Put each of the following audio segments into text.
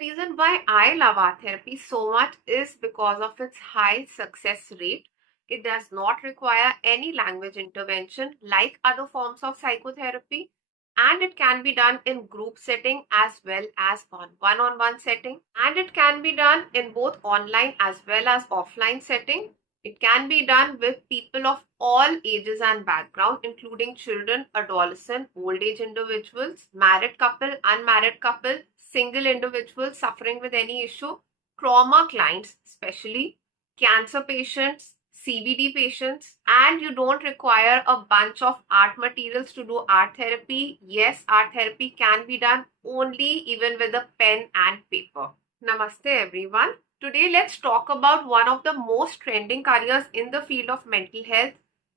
The reason why I love art therapy so much is because of its high success rate. It does not require any language intervention like other forms of psychotherapy, and it can be done in group setting as well as on one-on-one setting, and it can be done in both online as well as offline setting. It can be done with people of all ages and background, including children, adolescents, old age individuals, married couple, unmarried couple, single individuals suffering with any issue, trauma clients, especially cancer patients, CBD patients, and you don't require a bunch of art materials to do art therapy. Yes, art therapy can be done only even with a pen and paper. Namaste, everyone. Today, let's talk about one of the most trending careers in the field of mental health,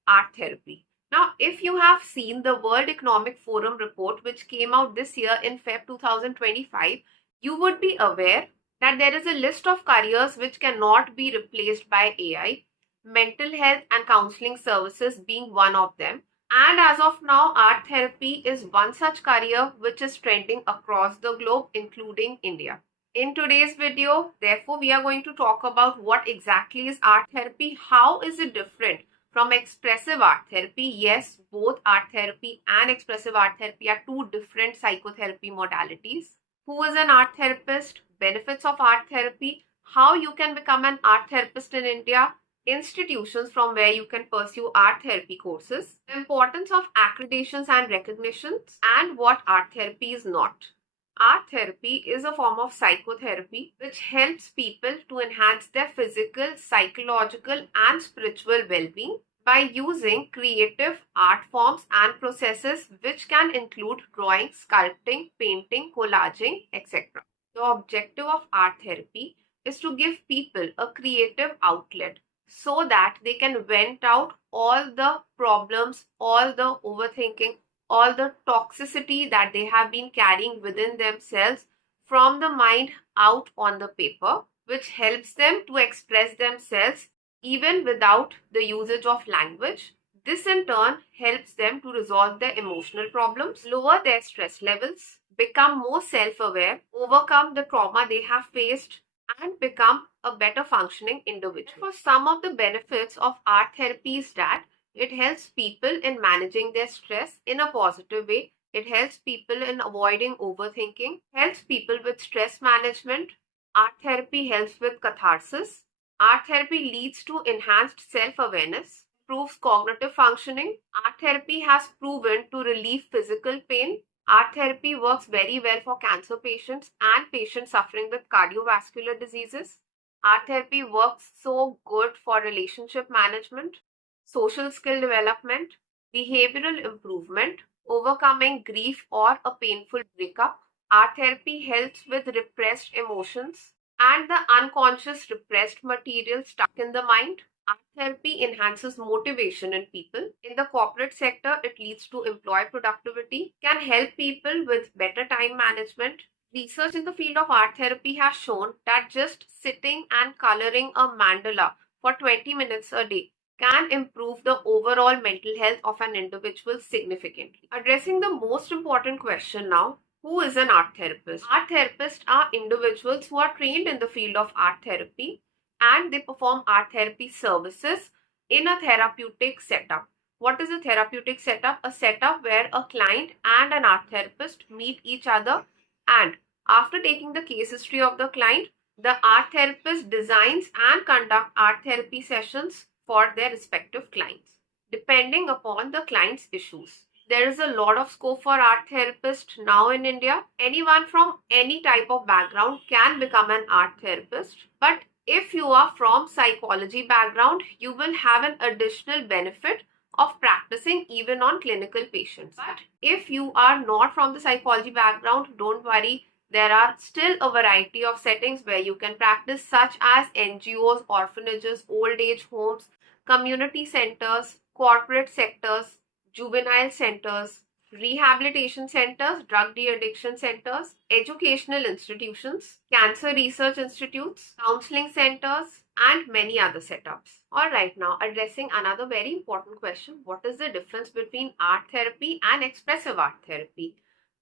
art therapy. Now, if you have seen the World Economic Forum report, which came out this year in Feb 2025, you would be aware that there is a list of careers which cannot be replaced by AI, mental health and counseling services being one of them. And as of now, art therapy is one such career which is trending across the globe, including India. In today's video, therefore, we are going to talk about what exactly is art therapy, how is it different from expressive art therapy. Yes, both art therapy and expressive art therapy are two different psychotherapy modalities. Who is an art therapist? Benefits of art therapy. How you can become an art therapist in India. Institutions from where you can pursue art therapy courses. The importance of accreditations and recognitions. And what art therapy is not. Art therapy is a form of psychotherapy which helps people to enhance their physical, psychological, and spiritual well being by using creative art forms and processes which can include drawing, sculpting, painting, collaging, etc. The objective of art therapy is to give people a creative outlet so that they can vent out all the problems, all the overthinking, all the toxicity that they have been carrying within themselves from the mind out on the paper, which helps them to express themselves even without the usage of language. This in turn helps them to resolve their emotional problems, lower their stress levels, become more self-aware, overcome the trauma they have faced, and become a better functioning individual. For some of the benefits of art therapy is that it helps people in managing their stress in a positive way. It helps people in avoiding overthinking, helps people with stress management. Art therapy helps with catharsis. Art therapy leads to enhanced self-awareness, improves cognitive functioning. Art therapy has proven to relieve physical pain. Art therapy works very well for cancer patients and patients suffering with cardiovascular diseases. Art therapy works so good for relationship management, social skill development, behavioral improvement, overcoming grief or a painful breakup. Art therapy helps with repressed emotions and the unconscious repressed material stuck in the mind. Art therapy enhances motivation in people. In the corporate sector, it leads to employee productivity, can help people with better time management. Research in the field of art therapy has shown that just sitting and coloring a mandala for 20 minutes a day can improve the overall mental health of an individual significantly. Addressing the most important question now, who is an art therapist? Art therapists are individuals who are trained in the field of art therapy and they perform art therapy services in a therapeutic setup. What is a therapeutic setup? A setup where a client and an art therapist meet each other, and after taking the case history of the client, the art therapist designs and conduct art therapy sessions for their respective clients, depending upon the client's issues. There is a lot of scope for art therapists now in India. Anyone from any type of background can become an art therapist. But if you are from psychology background, you will have an additional benefit of practicing even on clinical patients. But if you are not from the psychology background, don't worry. There are still a variety of settings where you can practice, such as NGOs, orphanages, old age homes, community centers, corporate sectors, juvenile centers, rehabilitation centers, drug de-addiction centers, educational institutions, cancer research institutes, counseling centers, and many other setups. Alright, now addressing another very important question. What is the difference between art therapy and expressive art therapy?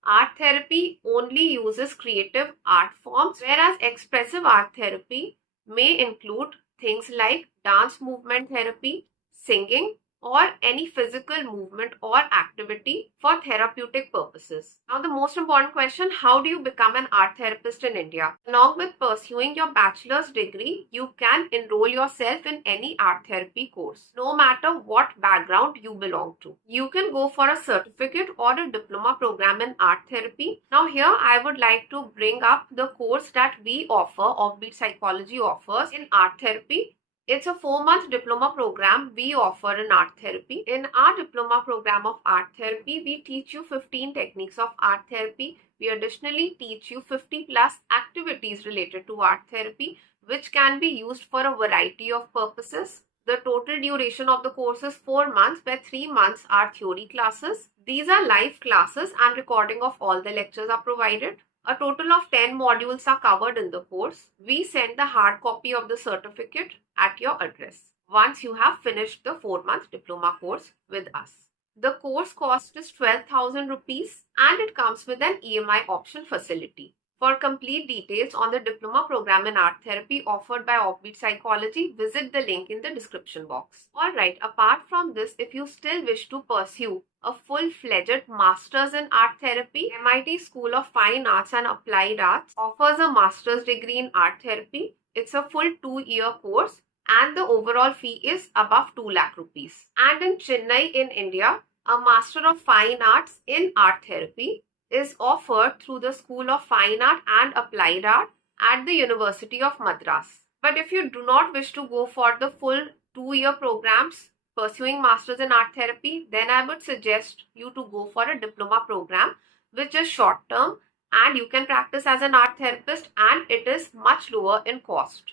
Art therapy only uses creative art forms, whereas expressive art therapy may include things like dance movement therapy, singing, or any physical movement or activity for therapeutic purposes. Now, the most important question, how do you become an art therapist in India? Along with pursuing your bachelor's degree, you can enroll yourself in any art therapy course, no matter what background you belong to. You can go for a certificate or a diploma program in art therapy. Now, here I would like to bring up the course that we offer, Offbeat Psychology offers in art therapy. It's a 4-month diploma program we offer in art therapy. In our diploma program of art therapy, we teach you 15 techniques of art therapy. We additionally teach you 50 plus activities related to art therapy, which can be used for a variety of purposes. The total duration of the course is 4 months, where 3 months are theory classes. These are live classes and recording of all the lectures are provided. A total of 10 modules are covered in the course. We send the hard copy of the certificate at your address once you have finished the 4-month diploma course with us. The course cost is 12,000 rupees and it comes with an EMI option facility. For complete details on the diploma program in art therapy offered by Offbeat Psychology, visit the link in the description box. Alright, apart from this, if you still wish to pursue a full-fledged master's in art therapy, MIT School of Fine Arts and Applied Arts offers a master's degree in art therapy. It's a full 2-year course and the overall fee is above 2 lakh rupees. And in Chennai in India, a Master of Fine Arts in Art Therapy is offered through the School of Fine Art and Applied Art at the University of Madras. But if you do not wish to go for the full 2-year programs pursuing Masters in Art Therapy, then I would suggest you to go for a diploma program which is short term and you can practice as an art therapist and it is much lower in cost.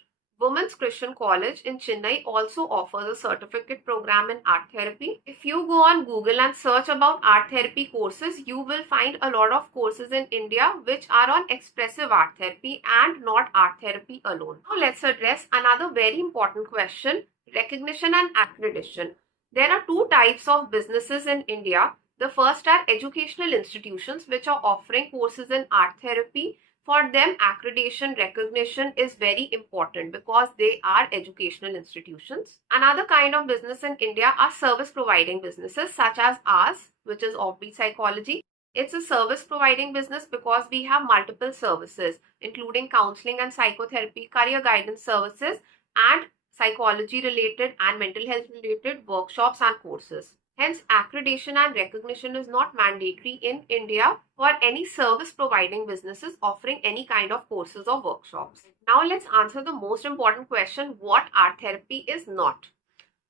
Women's Christian College in Chennai also offers a certificate program in art therapy. If you go on Google and search about art therapy courses, you will find a lot of courses in India which are on expressive art therapy and not art therapy alone. Now let's address another very important question, recognition and accreditation. There are 2 types of businesses in India. The first are educational institutions which are offering courses in art therapy. For them, accreditation recognition is very important because they are educational institutions. Another kind of business in India are service providing businesses such as ours, which is Offbeat Psychology. It's a service providing business because we have multiple services, including counseling and psychotherapy, career guidance services, and psychology related and mental health related workshops and courses. Hence, accreditation and recognition is not mandatory in India for any service providing businesses offering any kind of courses or workshops. Now, let's answer the most important question, what art therapy is not.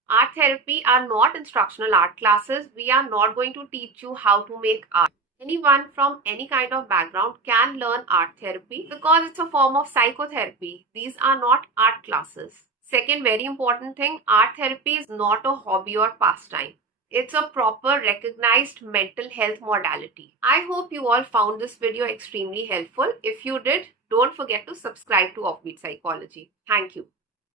Art therapy are not instructional art classes. We are not going to teach you how to make art. Anyone from any kind of background can learn art therapy because it's a form of psychotherapy. These are not art classes. Second very important thing, art therapy is not a hobby or pastime. It's a proper recognized mental health modality. I hope you all found this video extremely helpful. If you did, don't forget to subscribe to Offbeat Psychology. Thank you.